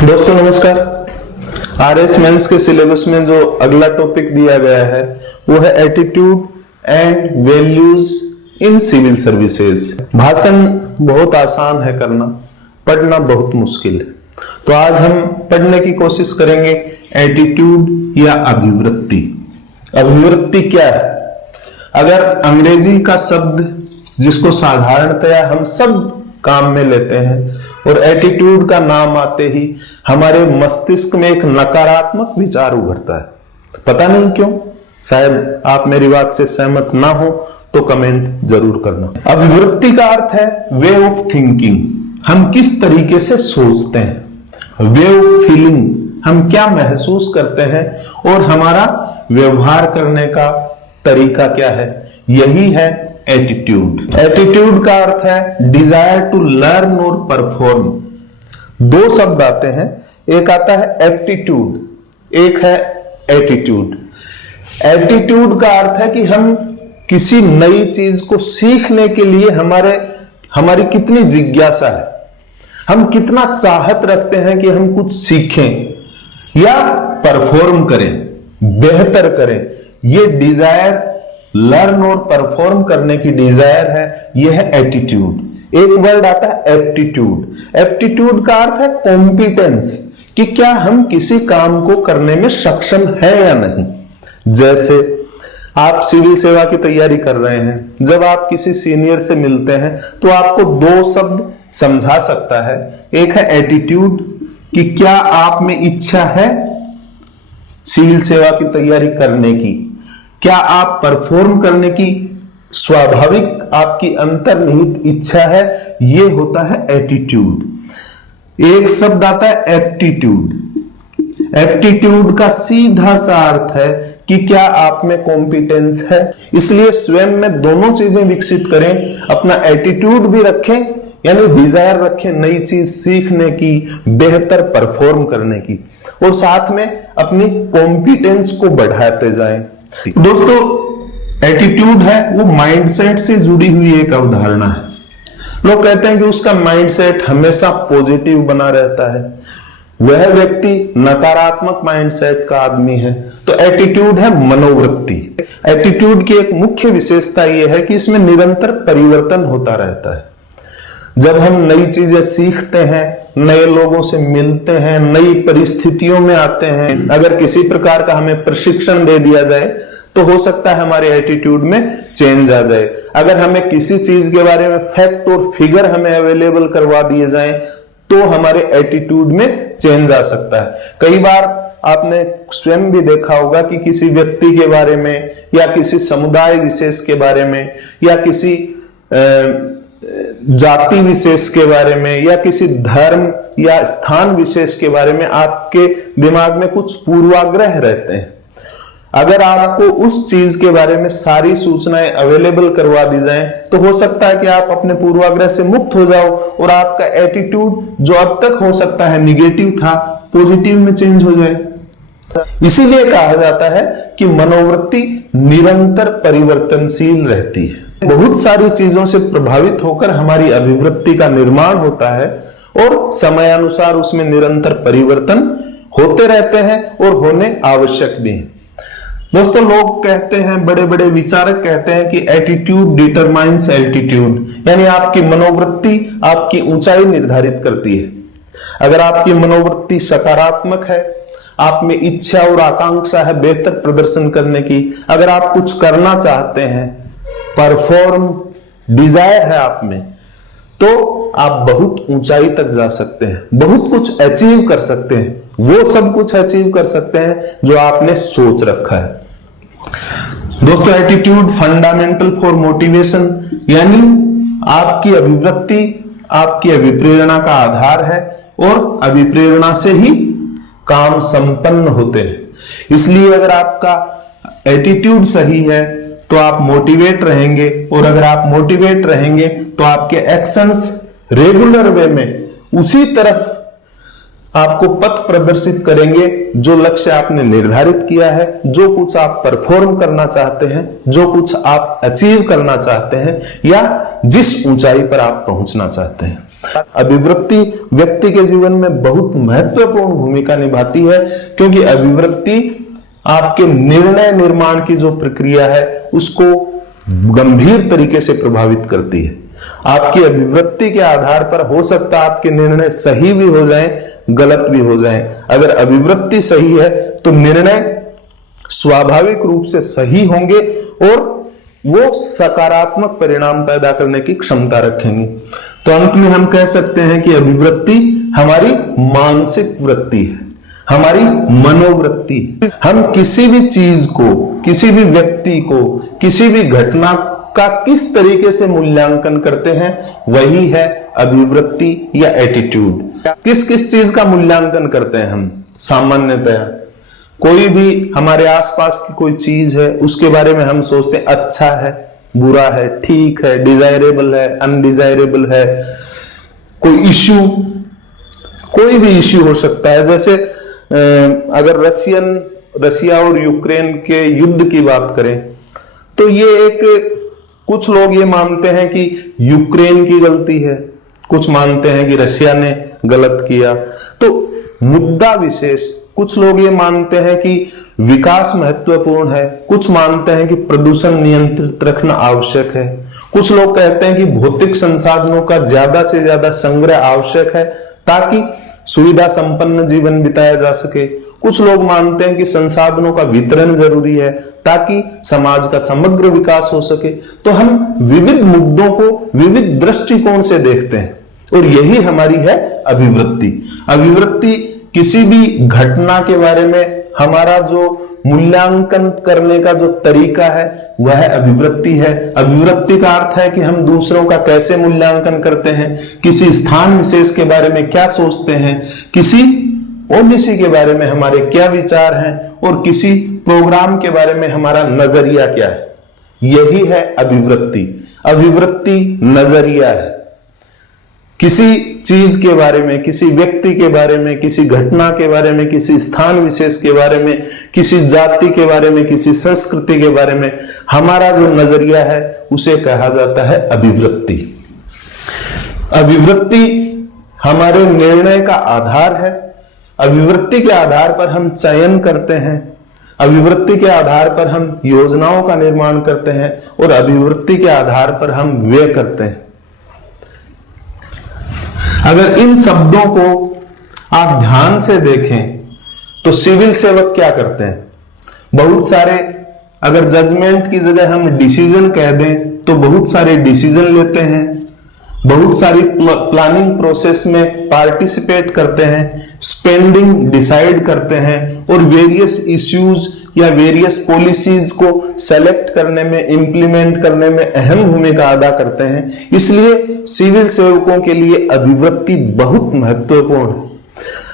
दोस्तों नमस्कार। RS mains के सिलेबस में जो अगला टॉपिक दिया गया है वो है attitude and values in civil services. भाषण बहुत आसान है करना, पढ़ना बहुत मुश्किल है। तो आज हम पढ़ने की कोशिश करेंगे एटीट्यूड या अभिवृत्ति। अभिवृत्ति क्या है? अगर अंग्रेजी का शब्द जिसको साधारणतया हम सब काम में लेते हैं और एटीट्यूड का नाम आते ही हमारे मस्तिष्क में एक नकारात्मक विचार उभरता है। पता नहीं क्यों, शायद आप मेरी बात से सहमत ना हो तो कमेंट जरूर करना। अभिवृत्ति का अर्थ है वे ऑफ थिंकिंग, हम किस तरीके से सोचते हैं। वे ऑफ फीलिंग, हम क्या महसूस करते हैं और हमारा व्यवहार करने का तरीका क्या है, यही है एटीट्यूड। एटीट्यूड का अर्थ है डिजायर टू लर्न और परफॉर्म। दो शब्द आते हैं, एक आता है एप्टीट्यूड, एक है एटीट्यूड। एटीट्यूड का अर्थ है कि हम किसी नई चीज को सीखने के लिए हमारी कितनी जिज्ञासा है, हम कितना चाहत रखते हैं कि हम कुछ सीखें या परफॉर्म करें, बेहतर करें। ये डिजायर लर्न और परफॉर्म करने की डिजायर है, यह है एटीट्यूड। एक वर्ड आता है एप्टीट्यूड। एप्टीट्यूड का अर्थ है कॉम्पिटेंस, कि क्या हम किसी काम को करने में सक्षम है या नहीं। जैसे आप सिविल सेवा की तैयारी कर रहे हैं, जब आप किसी सीनियर से मिलते हैं तो आपको दो शब्द समझा सकता है। एक है एटीट्यूड, कि क्या आप में इच्छा है सिविल सेवा की तैयारी करने की, क्या आप परफॉर्म करने की स्वाभाविक आपकी अंतर्निहित इच्छा है, ये होता है एटीट्यूड। एक शब्द आता है एप्टीट्यूड। एप्टीट्यूड का सीधा सा अर्थ है कि क्या आप में कॉम्पिटेंस है। इसलिए स्वयं में दोनों चीजें विकसित करें, अपना एटीट्यूड भी रखें यानी डिजायर रखें नई चीज सीखने की, बेहतर परफॉर्म करने की, और साथ में अपनी कॉम्पिटेंस को बढ़ाते जाएं। दोस्तों एटीट्यूड है वो माइंडसेट से जुड़ी हुई एक अवधारणा है। लोग कहते हैं कि उसका माइंडसेट हमेशा पॉजिटिव बना रहता है, वह व्यक्ति नकारात्मक माइंडसेट का आदमी है। तो एटीट्यूड है मनोवृत्ति। एटीट्यूड की एक मुख्य विशेषता यह है कि इसमें निरंतर परिवर्तन होता रहता है। जब हम नई चीजें सीखते हैं, नए लोगों से मिलते हैं, नई परिस्थितियों में आते हैं, अगर किसी प्रकार का हमें प्रशिक्षण दे दिया जाए तो हो सकता है हमारे एटीट्यूड में चेंज आ जाए। अगर हमें किसी चीज के बारे में फैक्ट और फिगर हमें अवेलेबल करवा दिए जाएं तो हमारे एटीट्यूड में चेंज आ सकता है। कई बार आपने स्वयं भी देखा होगा कि किसी व्यक्ति के बारे में या किसी समुदाय विशेष के बारे में या किसी जाति विशेष के बारे में या किसी धर्म या स्थान विशेष के बारे में आपके दिमाग में कुछ पूर्वाग्रह रहते हैं। अगर आपको उस चीज के बारे में सारी सूचनाएं अवेलेबल करवा दी जाएं तो हो सकता है कि आप अपने पूर्वाग्रह से मुक्त हो जाओ और आपका एटीट्यूड जो अब तक हो सकता है निगेटिव था, पॉजिटिव में चेंज हो जाए। इसीलिए कहा जाता है कि मनोवृत्ति निरंतर परिवर्तनशील रहती है। बहुत सारी चीजों से प्रभावित होकर हमारी अभिवृत्ति का निर्माण होता है और समयानुसार उसमें निरंतर परिवर्तन होते रहते हैं और होने आवश्यक भी है। दोस्तों लोग कहते हैं, बड़े बड़े विचारक कहते हैं कि एटीट्यूड डिटरमाइंस एल्टीट्यूड, यानी आपकी मनोवृत्ति आपकी ऊंचाई निर्धारित करती है। अगर आपकी मनोवृत्ति सकारात्मक है, आप में इच्छा और आकांक्षा है बेहतर प्रदर्शन करने की, अगर आप कुछ करना चाहते हैं, परफॉर्म डिजायर है आप में, तो आप बहुत ऊंचाई तक जा सकते हैं, बहुत कुछ अचीव कर सकते हैं। वो सब कुछ अचीव कर सकते हैं जो आपने सोच रखा है। दोस्तों एटीट्यूड फंडामेंटल फॉर मोटिवेशन, यानी आपकी अभिवृत्ति आपकी अभिप्रेरणा का आधार है और अभिप्रेरणा से ही काम संपन्न होते हैं। इसलिए अगर आपका एटीट्यूड सही है तो आप मोटिवेट रहेंगे, और अगर आप मोटिवेट रहेंगे तो आपके एक्शंस रेगुलर वे में उसी तरफ आपको पथ प्रदर्शित करेंगे जो लक्ष्य आपने निर्धारित किया है, जो कुछ आप परफॉर्म करना चाहते हैं, जो कुछ आप अचीव करना चाहते हैं या जिस ऊंचाई पर आप पहुंचना चाहते हैं। अभिवृत्ति व्यक्ति के जीवन में बहुत महत्वपूर्ण भूमिका निभाती है, क्योंकि अभिवृत्ति आपके निर्णय निर्माण की जो प्रक्रिया है उसको गंभीर तरीके से प्रभावित करती है। आपकी अभिवृत्ति के आधार पर हो सकता है आपके निर्णय सही भी हो जाएं, गलत भी हो जाएं। अगर अभिवृत्ति सही है तो निर्णय स्वाभाविक रूप से सही होंगे और वो सकारात्मक परिणाम पैदा करने की क्षमता रखेंगे। तो अंत में हम कह सकते हैं कि अभिवृत्ति हमारी मानसिक वृत्ति है, हमारी मनोवृत्ति। हम किसी भी चीज को, किसी भी व्यक्ति को, किसी भी घटना का किस तरीके से मूल्यांकन करते हैं, वही है अभिवृत्ति या एटीट्यूड। किस किस चीज का मूल्यांकन करते हैं हम सामान्यतया? कोई भी हमारे आसपास की कोई चीज है उसके बारे में हम सोचते हैं अच्छा है, बुरा है, ठीक है, डिजायरेबल है, अनडिजायरेबल है। कोई इश्यू, कोई भी इश्यू हो सकता है। जैसे अगर रसिया और यूक्रेन के युद्ध की बात करें तो कुछ लोग ये मानते हैं कि यूक्रेन की गलती है, कुछ मानते हैं कि रशिया ने गलत किया। तो मुद्दा विशेष, कुछ लोग ये मानते हैं कि विकास महत्वपूर्ण है, कुछ मानते हैं कि प्रदूषण नियंत्रित रखना आवश्यक है, कुछ लोग कहते हैं कि भौतिक संसाधनों का ज्यादा से ज्यादा संग्रह आवश्यक है ताकि सुविधा संपन्न जीवन बिताया जा सके। कुछ लोग मानते हैं कि संसाधनों का वितरण जरूरी है ताकि समाज का समग्र विकास हो सके। तो हम विविध मुद्दों को विविध दृष्टिकोण से देखते हैं और यही हमारी है अभिवृत्ति। अभिवृत्ति किसी भी घटना के बारे में हमारा जो मूल्यांकन करने का जो तरीका है वह अभिवृत्ति है। अभिवृत्ति का अर्थ है कि हम दूसरों का कैसे मूल्यांकन करते हैं, किसी स्थान विशेष के बारे में क्या सोचते हैं, किसी पॉलिसी के बारे में हमारे क्या विचार हैं और किसी प्रोग्राम के बारे में हमारा नजरिया क्या है। यही है अभिवृत्ति। अभिवृत्ति नजरिया है। किसी चीज के बारे में, किसी व्यक्ति के बारे में, किसी घटना के बारे में, किसी स्थान विशेष के बारे में, किसी जाति के बारे में, किसी संस्कृति के बारे में हमारा जो नजरिया है उसे कहा जाता है अभिवृत्ति। अभिवृत्ति हमारे निर्णय का आधार है। अभिवृत्ति के आधार पर हम चयन करते हैं, अभिवृत्ति के आधार पर हम योजनाओं का निर्माण करते हैं और अभिवृत्ति के आधार पर हम व्यय करते हैं। अगर इन शब्दों को आप ध्यान से देखें तो सिविल सेवक क्या करते हैं? बहुत सारे, अगर जजमेंट की जगह हम डिसीजन कह दें तो बहुत सारे डिसीजन लेते हैं, बहुत सारी प्लानिंग प्रोसेस में पार्टिसिपेट करते हैं, स्पेंडिंग डिसाइड करते हैं और वेरियस इश्यूज या वेरियस पॉलिसीज को सेलेक्ट करने में, इंप्लीमेंट करने में अहम भूमिका अदा करते हैं। इसलिए सिविल सेवकों के लिए अभिवृत्ति बहुत महत्वपूर्ण है।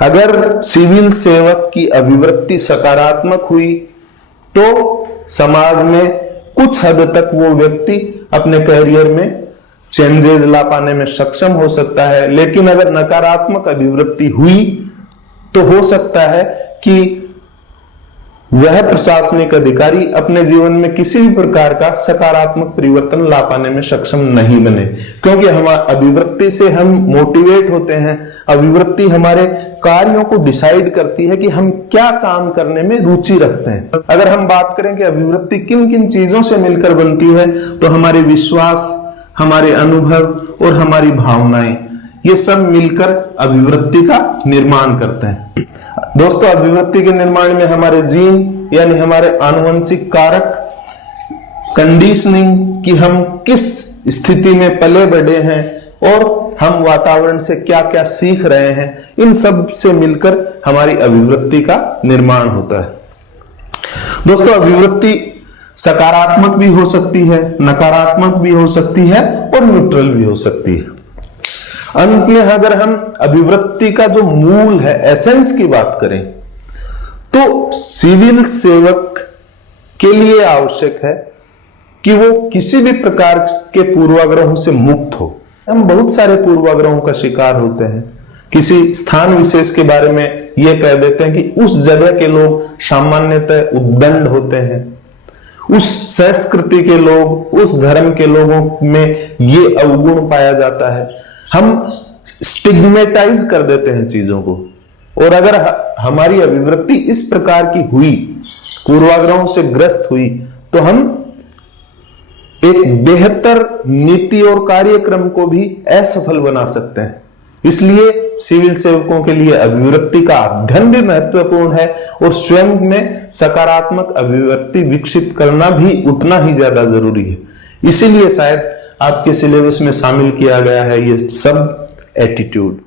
अगर सिविल सेवक की अभिवृत्ति सकारात्मक हुई तो समाज में कुछ हद तक वो व्यक्ति अपने करियर में चेंजेस ला पाने में सक्षम हो सकता है। लेकिन अगर नकारात्मक अभिवृत्ति हुई तो हो सकता है कि वह प्रशासनिक अधिकारी अपने जीवन में किसी भी प्रकार का सकारात्मक परिवर्तन ला पाने में सक्षम नहीं बने, क्योंकि हमारी अभिवृत्ति से हम मोटिवेट होते हैं। अभिवृत्ति हमारे कार्यों को डिसाइड करती है कि हम क्या काम करने में रुचि रखते हैं। अगर हम बात करें कि अभिवृत्ति किन किन चीजों से मिलकर बनती है तो हमारे विश्वास, हमारे अनुभव और हमारी भावनाएं, ये सब मिलकर अभिवृत्ति का निर्माण करते हैं। दोस्तों, अभिवृत्ति के निर्माण में हमारे जीन यानी हमारे आनुवंशिक कारक, कंडीशनिंग कि हम किस स्थिति में पले बढ़े हैं और हम वातावरण से क्या क्या सीख रहे हैं, इन सब से मिलकर हमारी अभिवृत्ति का निर्माण होता है। दोस्तों, अभिवृत्ति सकारात्मक भी हो सकती है, नकारात्मक भी हो सकती है और न्यूट्रल भी हो सकती है। अंत में अगर हम अभिवृत्ति का जो मूल है, एसेंस की बात करें तो सिविल सेवक के लिए आवश्यक है कि वो किसी भी प्रकार के पूर्वाग्रहों से मुक्त हो। हम बहुत सारे पूर्वाग्रहों का शिकार होते हैं। किसी स्थान विशेष के बारे में ये कह देते हैं कि उस जगह के लोग सामान्यतः उद्दंड होते हैं, उस संस्कृति के लोग, उस धर्म के लोगों में ये अवगुण पाया जाता है। हम स्टिग्मेटाइज कर देते हैं चीजों को। और अगर हमारी अभिवृत्ति इस प्रकार की हुई, पूर्वाग्रहों से ग्रस्त हुई, तो हम एक बेहतर नीति और कार्यक्रम को भी असफल बना सकते हैं। इसलिए सिविल सेवकों के लिए अभिवृत्ति का अध्ययन भी महत्वपूर्ण है और स्वयं में सकारात्मक अभिवृत्ति विकसित करना भी उतना ही ज्यादा जरूरी है। इसीलिए शायद आपके सिलेबस में शामिल किया गया है ये सब एटीट्यूड।